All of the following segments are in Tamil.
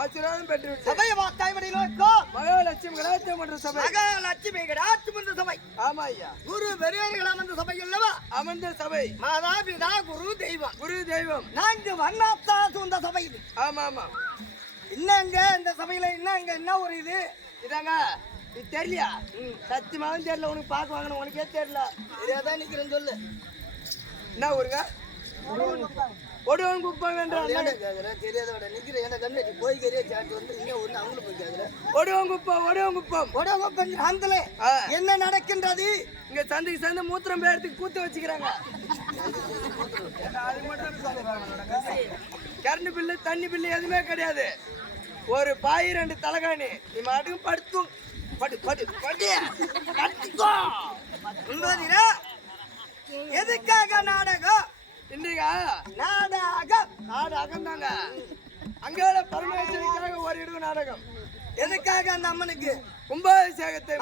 ஆசீர்வாதம் பெற்று சபை வாத்தாய் வடிலோக்கோ மகாலட்சுமி கடாட்சி மன்ற சபை மகாலட்சுமி கடாட்சி மன்ற சபை. ஆமா ஐயா. குரு பெரியவர்கள் அமர்ந்த சபை அல்லவா? அமர்ந்த சபை. மாதா பிதா குரு தெய்வம். குரு தெய்வம். நான்கு வண்ணாத்தா சூழ்ந்த சபை இது. ஆமா ஆமா. என்னங்க இந்த சபையில என்ன ஒரு இது இதாங்க இது தெரியலையா? சத்தியமாவும் தெரியல. உனக்கு பார்க்க வாங்கணும், உனக்கே தெரியல. தெரியாதான் நிக்கிறேன்னு சொல்லு. என்ன ஊருங்க? ஒடுவன் குப்பம் என்றால் தெரியாதோட நிக்கிறேன். என்ன கண்ணு போய்கறியா சாட்டு வந்து இங்க ஒண்ணு அவங்களும் போய் கேக்குற. ஒடுவன் குப்பம் ஒடுவன் குப்பம் ஒடுவன் குப்பம் ஆந்தலே என்ன நடக்கின்றது? இங்க சந்தைக்கு சந்தை மூத்திரம் பேரத்துக்கு கூத்து வச்சுக்கிறாங்க. கரண்ட் பில்லு தண்ணி பில்லு எதுவுமே கிடையாது. ஒரு பாய் 2 தலகாணி. நீ மாட்டுக்கும் படுத்தும் படு படு படு படுத்துக்கோ. எதுக்காக நாடகம்? இன்னைக்கா நாடகம் தாங்க. அங்கால பரமேஸ்வரிக்காக ஒரு இடுவு நாடகம். எதுக்காக? அந்த அம்மனுக்கு கும்பாபிஷேகத்தை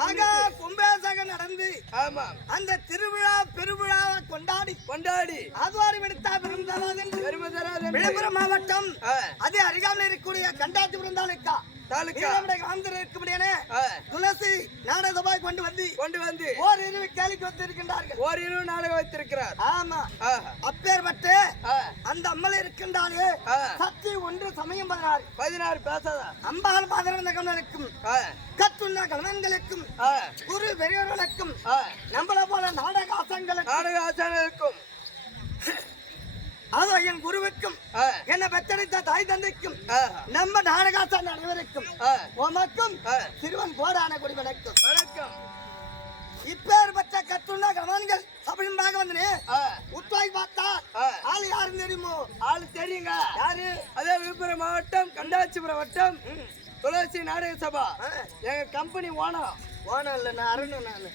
கும்பாபிஷேகம் நடந்து ஆமா அந்த திருவிழா பெருவிழாவை கொண்டாடி ஆதுவாரி விடுத்தா பெருமை தராது. விழுப்புரம் மாவட்டம் அது அருகாமல் இருக்கக்கூடிய கண்டாச்சிபுரம் தாலுக்கா துளசி நாடக சபாய் கொண்டு வந்து ஓரிரு கேள்வி வைத்திருக்கின்றார்கள். ஓரிரு நாடகம் வைத்திருக்கிறார். ஆமா. அப்பேற்பட்டு அந்த அம்மள் இருக்கின்றாலே சக்தி ஒன்று சமயம் 16 பேசாதா அம்பாள் பாதரந்த கவனங்களுக்கும் கத்துள்ள கவனங்களுக்கும் குரு பெரியவர்களுக்கும் நம்மள போல நாடக ஆசான்களுக்கும் அதோ என் குருவுக்கும் என்ன பெற்றெடுத்த தாய் தந்தைக்கும் நம்ம நாடகாசான் அனைவருக்கும் உமக்கும் சிறுவன் கோடான குடி வணக்கம். இப்பேற்பட்ட கத்துள்ள கவனங்கள் சபையாக வந்தனே உத்தாய் பார்த்தா ஆளு யாருன்னு தெரியுமோ? ஆளு தெரியுங்க. யாரு? அதே விழுப்புரம் மாவட்டம் கண்டாச்சிபுரம் வட்டம் துளசி நாடக சபா. எங்க கம்பெனி ஓனர் இல்ல, நான் அருண். நான்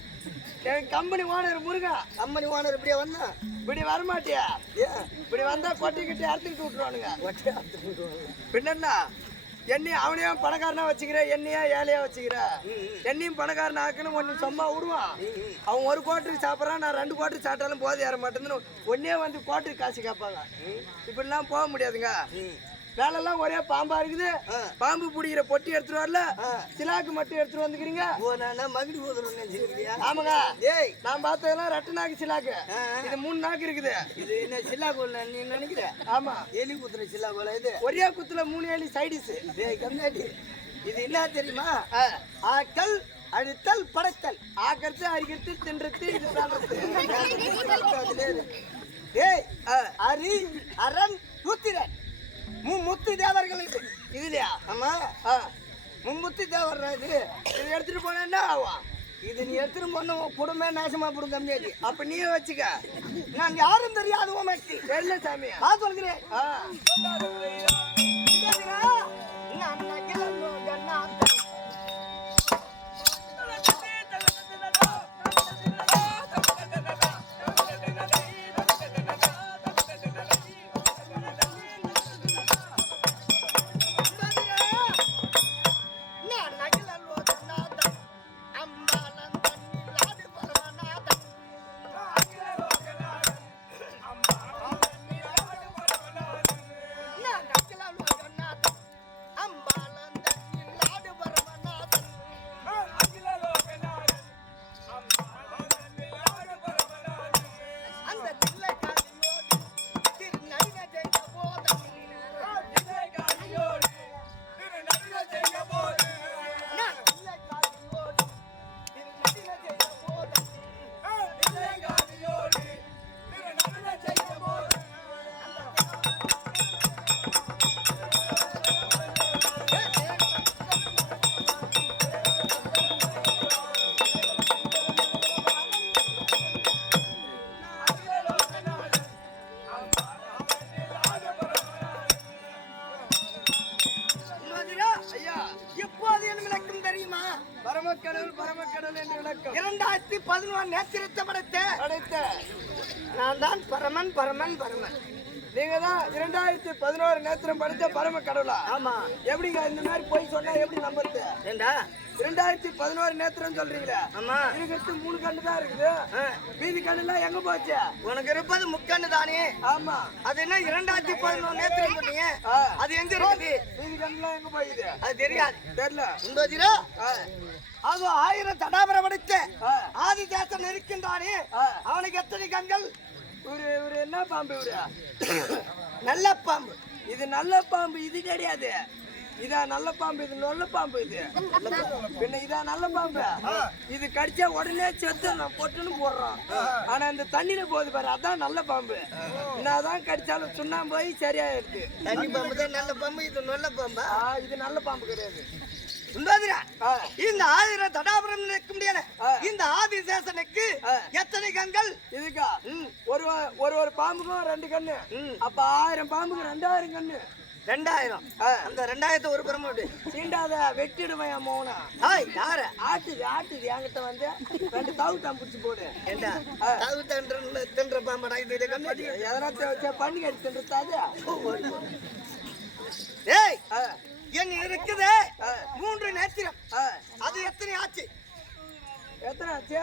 என் கம்பெனி ஓனர் முருகா. கம்பெனி ஓனர் இப்படியே வந்தா இப்படி வரமாட்டியா? இப்படி வந்தா கொட்டிக்கிட்டு அறுத்துக்கிட்டு விட்டுருவானுங்க. பின்னா என்னையும் அவனையும் பணக்காரனா வச்சுக்கிற, என்னையும் ஏழையா வச்சுக்கிற. என்னையும் பணக்காரன் ஆக்கணும் ஒன்னு சும்மா விடுவான். அவன் 1 கோட்டரி சாப்பிட்றான், நான் 2 கோட்டரி சாப்பிட்டாலும் போது ஏற மாட்டேன்னு ஒன்னே வந்து கோட்டரி காசு கேட்பாங்க. இப்படிலாம் போக முடியாதுங்க. வேலைலாம் ஒரே பாம்பா இருக்குது. பாம்பு பிடிக்கிற பொட்டி எடுத்துட்டு வரல, சிலாக்கு மட்டும் எடுத்துட்டு வந்துக்கிறீங்க. மகிழ்ச்சி போதும். ஆமாங்க. ஏய், நான் பார்த்ததெல்லாம் 2 நாக்கு சிலாக்கு. இது 3 நாக்கு இருக்குது. இது என்ன சில்லாகோல் நீ நினைக்கிற? ஆமா, எலி குத்துற சில்லாகோல இது. ஒரே குத்துல 3 எலி சைடிஸ். கம்மியாட்டி இது என்ன தெரியுமா? ஆக்கல் அழித்தல் படைத்தல். ஆக்கிறது அரிக்கிறது தின்றது இது பண்றது. ஏய், அரி அரண் உத்திரன் மும்முத்தி தேவர்கள் இது இல்லையா? ஆமா, மும்முத்தி தேவர். இது எடுத்துட்டு போனா என்ன ஆகும்? இது நீ எடுத்துட்டு போன குடும்பம் நாசமா போடும். கம்மியாட்டி அப்ப நீயே வச்சுக்க. நான் யாரும் தெரியாது உமக்கு. தெரியல சாமியா. நான் சொல்கிறேன். பரமக்கடல் என்று விளக்கம். 2011 நேத்திரத்தை படைத்த நான் தான் பரமன். நீங்க தான் 2011 நேத்திரம் படைத்த பரம கடவுளா? ஆமா. எப்படிங்க இந்த மாதிரி போய் சொன்னா எப்படி நம்புறது? ஏண்டா 2011 நேத்திரம் சொல்றீங்களா? ஆமா. இருக்கிறது 3 கண்ணு தான் இருக்குது. மீதி கண்ணு எல்லாம் எங்க போச்சு? உனக்கு இருப்பது முக்கண்ணு தானே? ஆமா. அது என்ன 2011 நேத்திரம் சொன்னீங்க? அது எங்க இருக்குது? மீதி கண்ணுலாம் எங்க போயுது அது தெரியாது. தெரியல. உண்டோதிரா அது 1000 தடாபரம் படித்த ஆதிதேசன் இருக்கின்றானே அவனுக்கு எத்தனை கண்கள்? இவரு என்ன பாம்பு இவரு? நல்ல பாம்பு. இது நல்ல பாம்பு, இது கிடையாது. இதா நல்ல பாம்பு, இது நல்ல பாம்பு. இது பின்ன இதா நல்ல பாம்பு. இது கடிச்சா உடனே செத்து நான் பொட்டுன்னு போடுறோம். ஆனா இந்த தண்ணியில போகுது பாரு, அதான் நல்ல பாம்பு. என்னதான் கடிச்சாலும் சுண்ணாம்பு போய் சரியாயிடுது. தண்ணி பாம்பு தான் நல்ல பாம்பு, இது நல்ல பாம்பா? இது நல்ல பாம்பு கிடையாது. இந்த 1000 தடாபுரம் இருக்க முடியாது. இந்த ஆதிசேஷனுக்கு எத்தனை கண்கள்? இதுக்கா ஒரு பாம்புக்கும் 2 கண்ணு. அப்ப 1000 பாம்புக்கு 2000 கண்ணு. 2000. அந்த 2000 ஒரு புறமா சீண்டாத வெட்டிடுவேன் மோனா. யார ஆட்டுது என்கிட்ட வந்து 2 தவுட்டாம் பிடிச்சி போடு. என்ன தவு தின்ற பாம்படா இது? எதனா பண்ணி கடிச்சு தின்றது. ஏய் என்ன இருக்குது 3 நேத்திரம். அது எத்தனை ஆச்சு? எத்தனை ஆச்சு?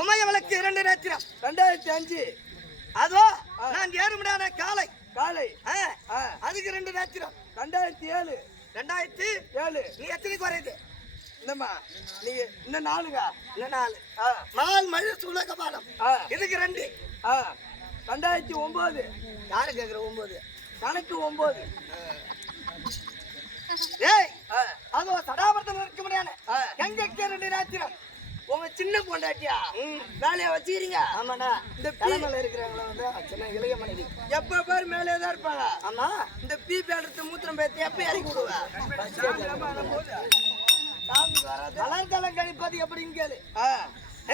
உமையவளுக்கு 2 நேத்திரம். 2005. அதோ நான் ஏறுமுடான காலை அதுக்கு 2 நேத்திரம். 2007. 2007. நீ எத்தனைக்கு வரையுது? இந்தம்மா நீங்க இந்த 4ங்க. இந்த 4. நாள் மழை சுலக பாலம் இதுக்கு 2. 2009. யாரு கேக்குற 9? கணக்கு 9. ஏய் அதோ தடாபரத்தில் இருக்க முடியாது. எங்க 2 நேத்திரம்? உங்க சின்ன பொண்டாட்டியா வேலையா வச்சுக்கிறீங்க? ஆமாடா. இந்த தலைமையில இருக்கிறவங்கள வந்து சின்ன இளைய மனைவி எப்ப பாரு மேலே தான் இருப்பாங்க. ஆமா. இந்த பீப்பி எடுத்து மூத்திரம் பேத்தி எப்ப இறக்கி விடுவேன்? மலர்தளம் கழிப்பது எப்படின்னு கேளு.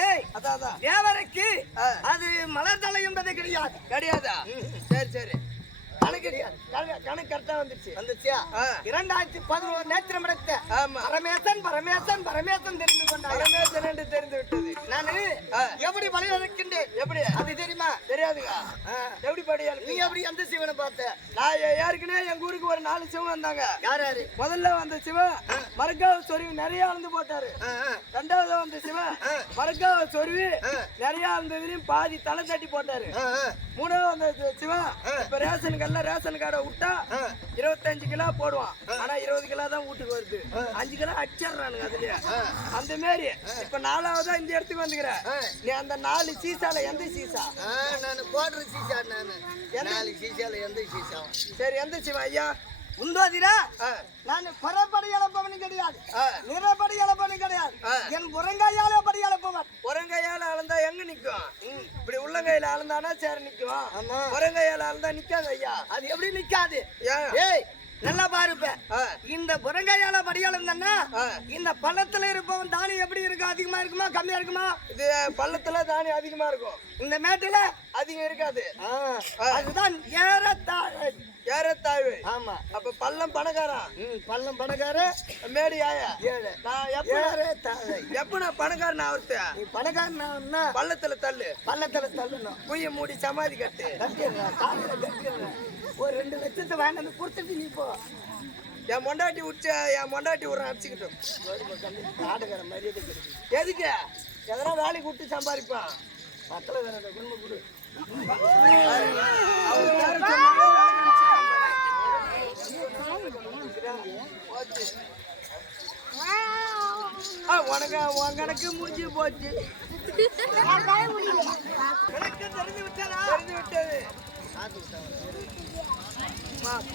ஏய் அதான் தேவரைக்கு அது மலர்தளம் என்பது கிடையாதா? சரி சரி கணக்கு கிடையாது. கணக்கு கரெக்டா வந்துருச்சு. 2011 நேத்திரம் எடுத்த பரமேசன் தெரிந்து கொண்டார். பரமேசன் என்று தெரிந்து விட்டது. நானு எப்படி பலி இருக்கின்றேன்? எப்படி அது தெரியுமா? தெரியாதுங்க. எப்படி படியால் நீ எப்படி எந்த சிவனை பார்த்த? நான் ஏற்கனவே எங்க ஊருக்கு ஒரு 4 சிவன் வந்தாங்க. யாரு? முதல்ல வந்த சிவன் மரக்காவை சொருவி நிறைய அளந்து போட்டாரு. 2வது வந்த சிவன் மரக்காவை சொருவி நிறைய அளந்ததுலயும் பாதி தலை தட்டி போட்டாரு. 3வது வந்த சிவன் இப்ப ரேஷன் கார்டை விட்டா 25 கிலோ போடுவான். ஆனா 20 கிலோ தான் வீட்டுக்கு வருது. 5 கிலோ அடிச்சிடறானுங்க அதுலயே. அந்த மாதிரி இப்ப 4வதா இந்த இடத்துக்கு வந்துக்கிற. நீ அந்த 4 சீசால எந்த சீசா? நான் போடுற சீசா. நான் 4 சீசால எந்த சீசா? சரி எந்த சிவன் ஐயா? உண்டோதிரா நான் பரப்படி இழப்பவனும் கிடையாது, நிறப்படி இழப்பவனும் கிடையாது. என் புறங்கையால படி இழப்பவன். புறங்கையால அளந்தா எங்க நிக்கும்? இப்படி உள்ளங்கையில அளந்தானா சரி நிக்கும். புறங்கையால அளந்தா நிக்காது ஐயா. அது எப்படி நிக்காது? ஏய் நல்லா பாருப்ப. இந்த புறங்கையால படியாளந்தா இந்த பள்ளத்துல இருப்பவன் தானி எப்படி இருக்கும்? அதிகமா இருக்குமா கம்மியா இருக்குமா? இது பள்ளத்துல தானி அதிகமா இருக்கும், இந்த மேட்டுல அதிகம் இருக்காது. அதுதான் ஏறத்தாழ்வு. ஆமா. அப்ப பள்ளம் பணக்காரன், பள்ளம் பணக்கார, மேடு ஆயா. நான் எப்ப நான் பணக்காரன் ஆகுறது? நீ பணக்காரன் பள்ளத்துல தள்ளு, பள்ளத்துல தள்ளணும். குய்ய மூடி சமாதி கட்டு. ஒரு 2 லட்சத்தை வாங்கி கொடுத்துட்டு நீ போ. என் மொண்டாட்டி விடுறேன் அடிச்சுக்கிட்டோம். நாடுகிற மரியாதை கிடைக்கும். எதுக்கு? எதனா வேலைக்கு விட்டு சம்பாதிப்பான். மக்களை வேற குடும்பம் கொடு. உனக்கு முடிஞ்சு போச்சு. தெரிஞ்சு விட்டதா? தெரிஞ்சு விட்டது.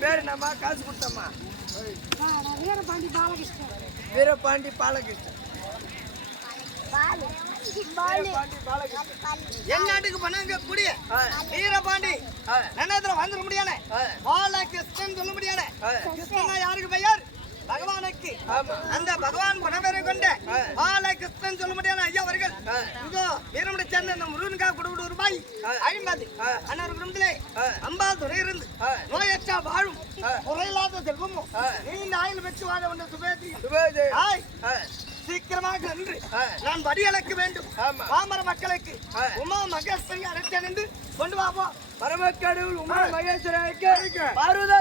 பேரு என்னம்மா? காசு கொடுத்தம்மா. வீரபாண்டி பாலகிருஷ்ணன். என் நாட்டுக்கு பண்ணாங்க கூடிய வீரபாண்டி நன்னத்துல வந்துட முடியாது. பாலகிருஷ்ணன் சொல்ல முடியாது. கிருஷ்ணனா யாருக்கு பெயர்? பகவானுக்கு. அந்த பகவான் குணவேரை கொண்ட பாலகிருஷ்ணன் சொல்ல முடியாது ஐயா அவர்கள். இதோ வீரமுடி சேர்ந்த இந்த முருகனுக்காக கொடுக்க ரூபாய் 50. அன்னொரு குடும்பத்திலே 50 துறை இருந்து நோயற்றா வாழும் குறையில்லாத செல்வமும் நீண்ட ஆயுள் பெற்று வாழ உள்ள சுபேதி சீக்கிரமாக நின்று நான் வடி அளக்க வேண்டும். பாமர மக்களுக்கு உமா மகேஸ்வரி அழைத்தணிந்து கொண்டு வாப்போம். பரமக்கடவுள் உமா மகேஸ்வரருக்கு பார்வதா